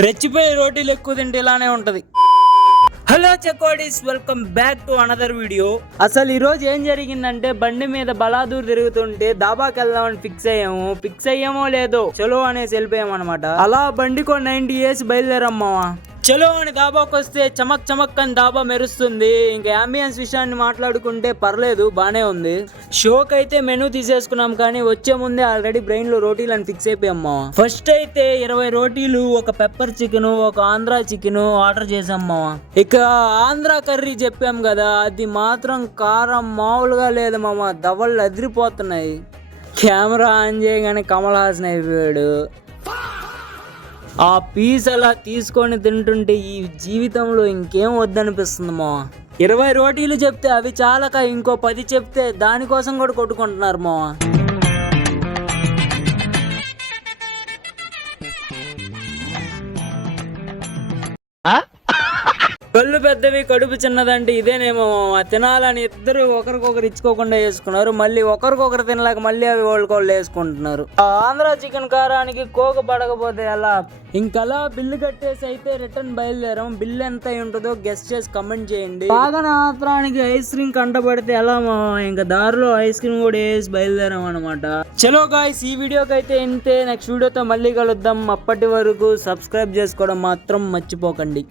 రెచ్చిపోయి రోటీలు ఎక్కువ తింటే ఇలానే ఉంటది. హలో చెకోడీస్, welcome back to another video. అసలు ఈ రోజు ఏం జరిగిందంటే బండి మీద బలాదూర్ తిరుగుతుంటే దాబాకి వెళ్దామని ఫిక్స్ అయ్యామో లేదో చలో అనేసి వెళ్ళిపోయాం అనమాట. అలా బండికో 90 years బయలుదేరమ్మావా. చలో అని దాబాకి వస్తే చమక్ చమక్ అని దాబా మెరుస్తుంది. ఇంకా అంబియన్స్ విషయాన్ని మాట్లాడుకుంటే పర్లేదు, బానే ఉంది. షోకి అయితే మెనూ తీసేసుకున్నాం, కానీ వచ్చే ముందే ఆల్రెడీ బ్రెయిన్ లో రోటీలు అని ఫిక్స్ అయిపోయామ్మా. ఫస్ట్ అయితే 20 రోటీలు, ఒక పెప్పర్ చికెన్, ఒక ఆంధ్రా చికెన్ ఆర్డర్ చేసామ్మా. ఇక ఆంధ్రా కర్రీ చెప్పాం కదా, అది మాత్రం కారం మామూలుగా లేదు మామ, దవళ్ళు అదిరిపోతున్నాయి. కెమెరా ఆన్ చేయగానే కమల్ హాసన్ అయిపోయాడు. ఆ పీస్ అలా తీసుకొని తింటుంటే ఈ జీవితంలో ఇంకేం వద్దనిపిస్తుంది మా. 20 రోటీలు చెప్తే అవి చాలక ఇంకో 10 చెప్తే దానికోసం కూడా కొట్టుకుంటున్నారు మా. కళ్ళు పెద్దవి కడుపు చిన్నదంటే ఇదేనేమో. తినాలని ఇద్దరు ఒకరికొకరు ఇచ్చుకోకుండా వేసుకున్నారు, మళ్ళీ ఒకరికొకరు తినలేక మళ్ళీ అవి వాళ్ళు వేసుకుంటున్నారు. ఆంధ్రా చికెన్ కారానికి కోక పడకపోతే ఎలా? ఇంకలా బిల్లు కట్టేసి అయితే రిటర్న్ బయలుదేరాం. బిల్లు ఎంత ఉంటుందో గెస్ట్ చేసి కమెంట్ చేయండి. బాగా ఆత్రానికి ఐస్ క్రీమ్ కంటపడితే ఎలా? ఇంకా దారిలో ఐస్ క్రీమ్ కూడా వేసి బయలుదేరాం అనమాట. చలో గాయ్స్, ఈ వీడియోకి అయితే ఇంతే. నెక్స్ట్ వీడియోతో మళ్ళీ కలుద్దాం. అప్పటి వరకు సబ్స్క్రైబ్ చేసుకోవడం మాత్రం మర్చిపోకండి.